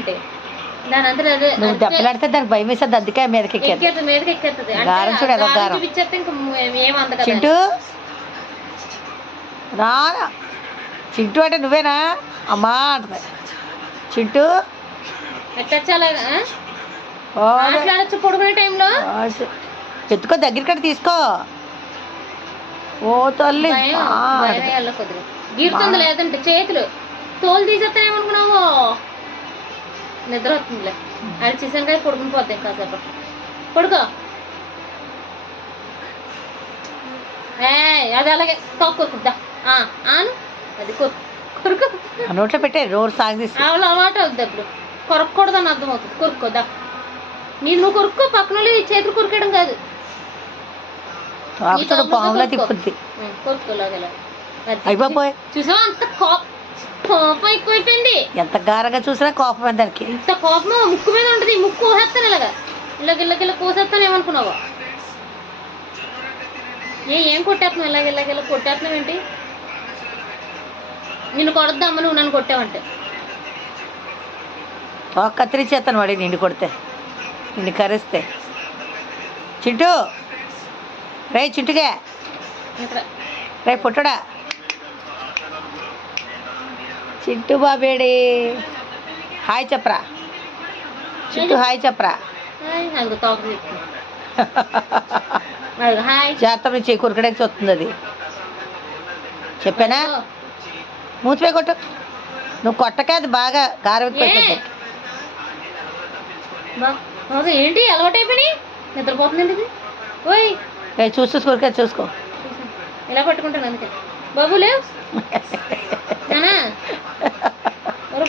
ఏంటి దాని అంతా అదే నువ్వు దెబ్బలాడితే దానికి భయం వేస్తుంది అందుకే మీదకి ఎక్కేస్తుంది మీదకి ఎక్కేస్తుంది గారం చూడు ఏదో గారం చూపించేస్తే ఇంకా ఏమంత కదా చింటూ రానా చింటూ అంటే నువ్వేనా అమ్మా అంటుంది చింటూ ఎట్టాడచ్చు పడుకునే టైంలో ఎత్తుకో దగ్గరికి తీసుకో ఓ తల్లి కొద్దిగా గీరుతుంది లేదంటే చేతులు తోలు తీసేస్తానేమనుకున్నావు నిద్ర వస్తుందిలే అది చేసాను కదా పడుకుని పోతాయి కాసేపు పడుకో అది అలాగే కొరుకుద్దా ఆను అది కొరుకు నోట్లో పెట్టే రోడ్ సాగు ఆవులు అలవాటు అవుద్ది అప్పుడు కొరకూడదని అర్థమవుతుంది కొరుక్కోదా నువ్వు కొరుక్కో పక్కన చేతులు కొరికేయడం కాదు పాములా తిప్పుద్ది అయిపోయి చూసావా అంత కోపం ఎక్కువైపోయింది ఎంత గారంగా చూసినా కోపం దానికి ఇంత కోపం ముక్కు మీద ఉంటది ముక్కు కోసేస్తాను ఇలాగ కోసేస్తాను ఏమనుకున్నావా ఏం కొట్టేస్తున్నావు ఇలాగ కొట్టేస్తున్నావు ఏంటి నిన్ను కొడద్దామా నువ్వు నన్ను కొట్టావంటే కత్తిరించేస్తాను వాడి నిండి కొడితే నిన్ను కరిస్తే చింటూ రే చింటుగా రే పుట్టడా చింటూ బాబేడి హాయ్ చెప్పరా చింటూ హాయ్ చెప్పరా జాగ్రత్త నుంచి కురకడానికి చూస్తుంది అది చెప్పానా మూతిపై కొట్టు నువ్వు కొట్టకే అది బాగా గారం పెట్టద్దు ఏంటి అలవాటు అయిపోయి నిద్రపోతుంది ఓయ్ చూస్తూ కురకే చూసుకో ఇలా పట్టుకుంటాను అందుకే బాబు లేవు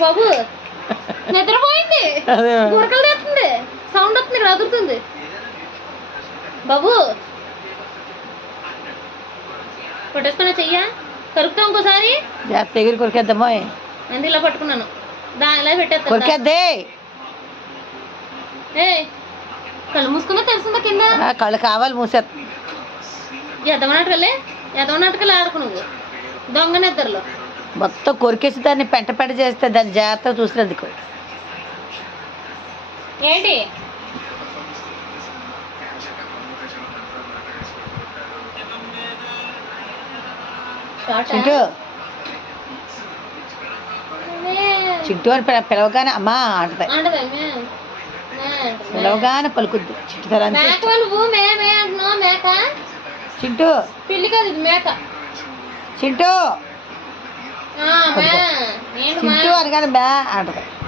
బాబు నిద్రపోయింది గురకలు తెస్తుంది సౌండ్ వస్తుంది ఇక్కడ అదురుతుంది బాబు కొట్టేసుకున్నా చెయ్యా కరుకుతా ఇంకోసారి దగ్గర కొరికేద్దామో అంతే ఇలా పట్టుకున్నాను ఇలా పెట్టేస్తా కొరికేద్దే కళ్ళు మూసుకున్నా తెలుస్తుందా కింద కళ్ళు కావాలి మూసేస్తా ఎదవనాటకాలు ఆడుకు నువ్వు దొంగ నిద్రలో మొత్తం కొరికేసి దాన్ని పెంట చేస్తే దాన్ని జాగ్రత్తగా చూసినందుకు ఏంటి చింటూ చింటూ అని పిలవగానే అమ్మా అంటది పిలవగానే పలుకుద్ది చింటూ మేక చింటూ చింటూ అనగానే మ్యా అంటది